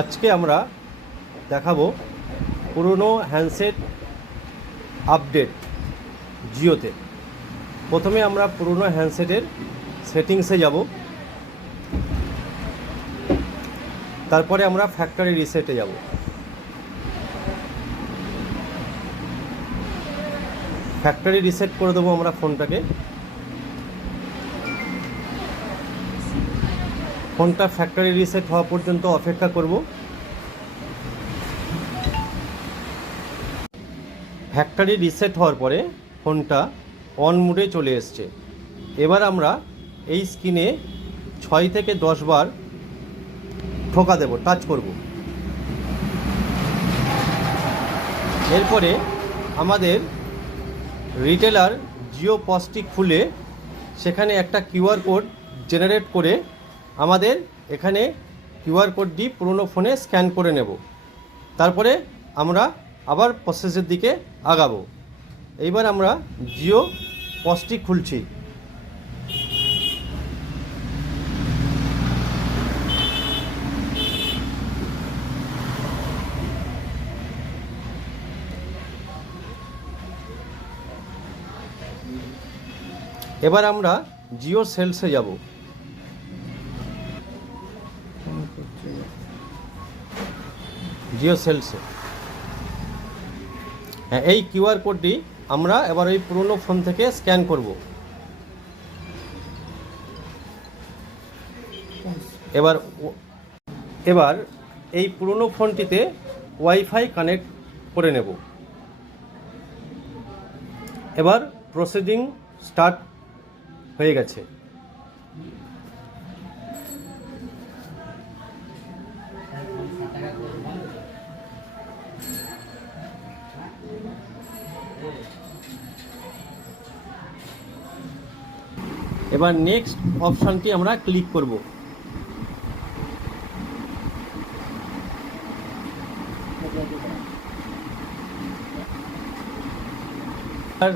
আজকে আমরা দেখাবো পুরনো হ্যান্ডসেট আপডেট জিওতে। প্রথমে আমরা পুরনো হ্যান্ডসেটের সেটিংসে যাব, তারপরে আমরা ফ্যাক্টরি রিসেটে যাব। ফ্যাক্টরি রিসেট করে দেবো আমরা ফোনটাকে। ফোনটা ফ্যাক্টরি রিসেট হওয়া পর্যন্ত অপেক্ষা করব। ফ্যাক্টরি রিসেট হওয়ার পরে ফোনটা অন মোডে চলে এসছে। এবার আমরা এই স্ক্রিনে 6 থেকে 10 বার ঠোকা দেব, টাচ করব। এরপরে আমাদের রিটেলার জিও পসটি খুলে সেখানে একটা কিউআর কোড জেনারেট করে আমাদের এখানে কিউআর কোডটি পুরনো ফোনে স্ক্যান করে নেব। তারপরে আমরা আবার প্রসেসের দিকে আগাবো। এইবার আমরা জিও পসটি খুলছি। এবার আমরা জিও সেলসে যাব। জিও সেলসে হ্যাঁ, এই কিউআর কোডটি আমরা এবার ওই পুরনো ফোন থেকে স্ক্যান করব। এবার এই পুরনো ফোনটিতে ওয়াইফাই কানেক্ট করে নেব। এবার প্রসিডিং স্টার্ট হয়ে গেছে। এবার নেক্সট অপশনটি আমরা ক্লিক করব। আর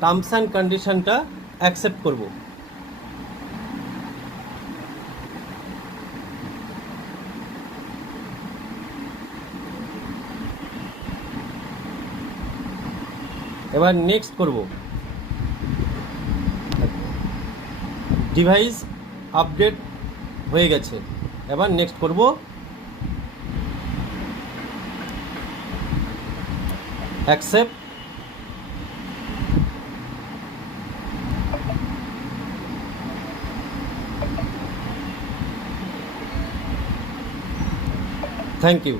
টার্মস অ্যান্ড কন্ডিশনটা অ্যাকসেপ্ট করব। এবার নেক্সট করব। ডিভাইস আপডেট হয়ে গেছে। এবার নেক্সট করব। অ্যাকসেপ্ট। Thank you.